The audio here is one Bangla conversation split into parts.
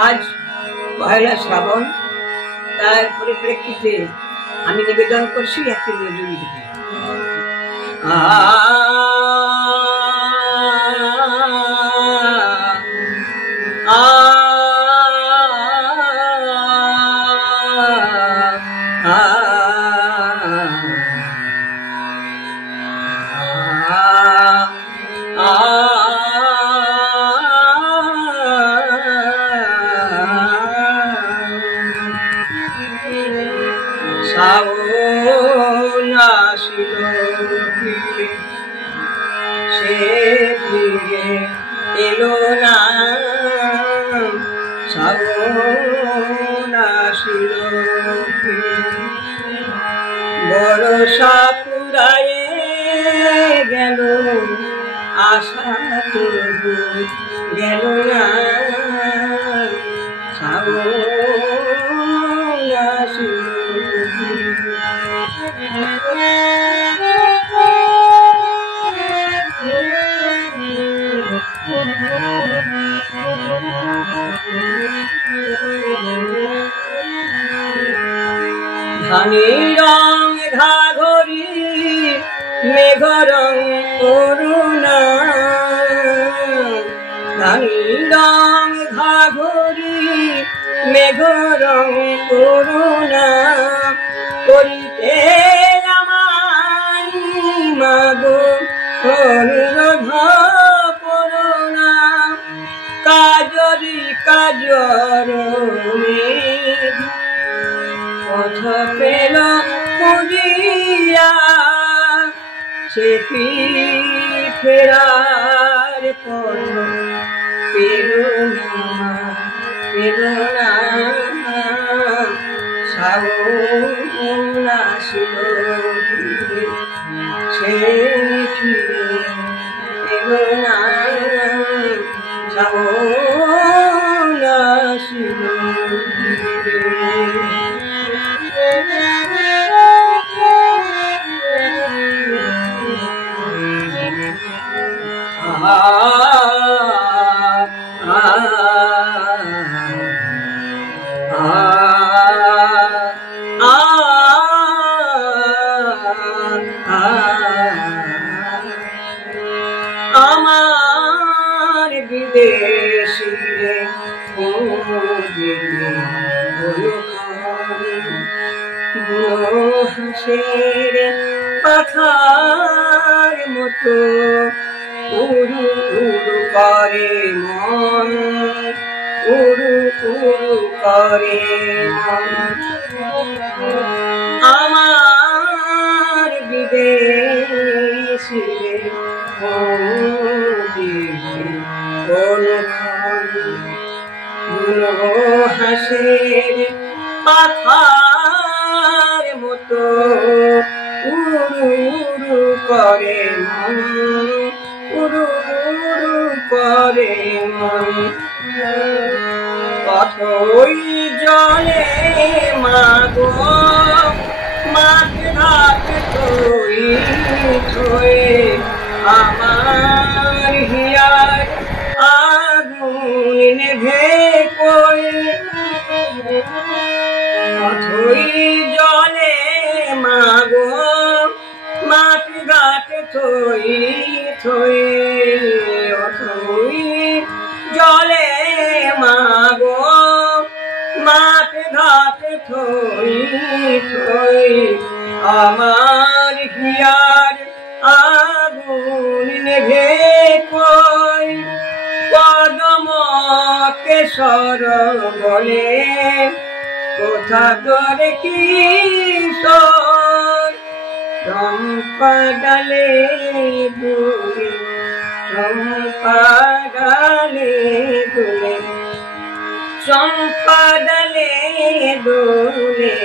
আজ পয়লা শ্রাবণ, তার পরিপ্রেক্ষিতে আমি নিবেদন করছি একটি নজরুল গীতি। শ্রাবণ আসিল সে ফিরে এলো না, শ্রাবণ আসিল বরষা ফুরায়ে গেল, আশা তবু গেল না, শ্রাবণ আসিল। ধানি রং ঘাঘরি মেঘ রং করুণা, ধানি রং ঘাঘরি মেঘ রং করুণা, করিতে আমায় মাগো অনুরোধ করুণা, কাজরি কাজর মেঘ পথ পেল খুঁজিয়া, সে কি ফেরার পথ পেল না, শ্রাবণ আসিল সে ফিরে এলো না, শ্রাবণ আসিল। আমার বিদেশিরে বুনো হাসের পাখার মতো উড়ু উড়ু করে মন, উড়ু উড়ু করে মন, আমার বিদেশিরে বুনো হাসের পাখার মতো উড়ু উড়ু করে মন, উড়ু উড়ু করে মন, কতই জলে মাগো মাঠ ঘাট থই থই, আমার হিয়ার আগুন নেভে কই, কতই জলে মাগো মাঠ ঘাট থই থই, অথই জলে মাগো মাঠ ঘাট থই থই, আমার হিয়ার আগুন নেভে কই, কদম কেশর বলে কোথা করে কিশোর, চম্পা ডালে দুলে, চম্পা ডালে দুলে, চম্পা ডালে দোলে,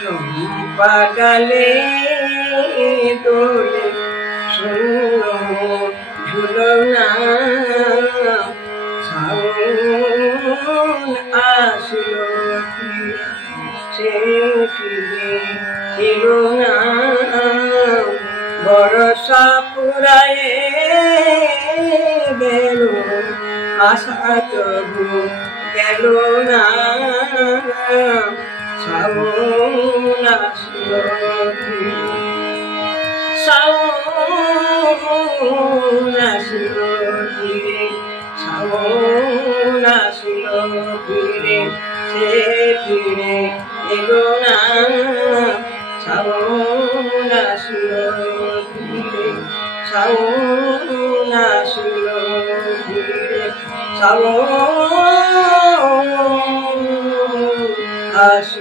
চম্পা ডালে দোলে, শুনো ঝুলনা, শ্রাবণ আসিল সে ফিরে এলো না, বরষা ফুরায়ে গেল, আশা তবু গেল না, শ্রাবণ আসলো ফিরে, শ্রাবণ আসলো ফিরে, শ্রাবণ আসলো ফিরে, সে ফিরে এলো না, শ্রাবণ আসলো ফিরে, শ্রাবণ আসলো ফিরে, শ্রাবণ আসলো।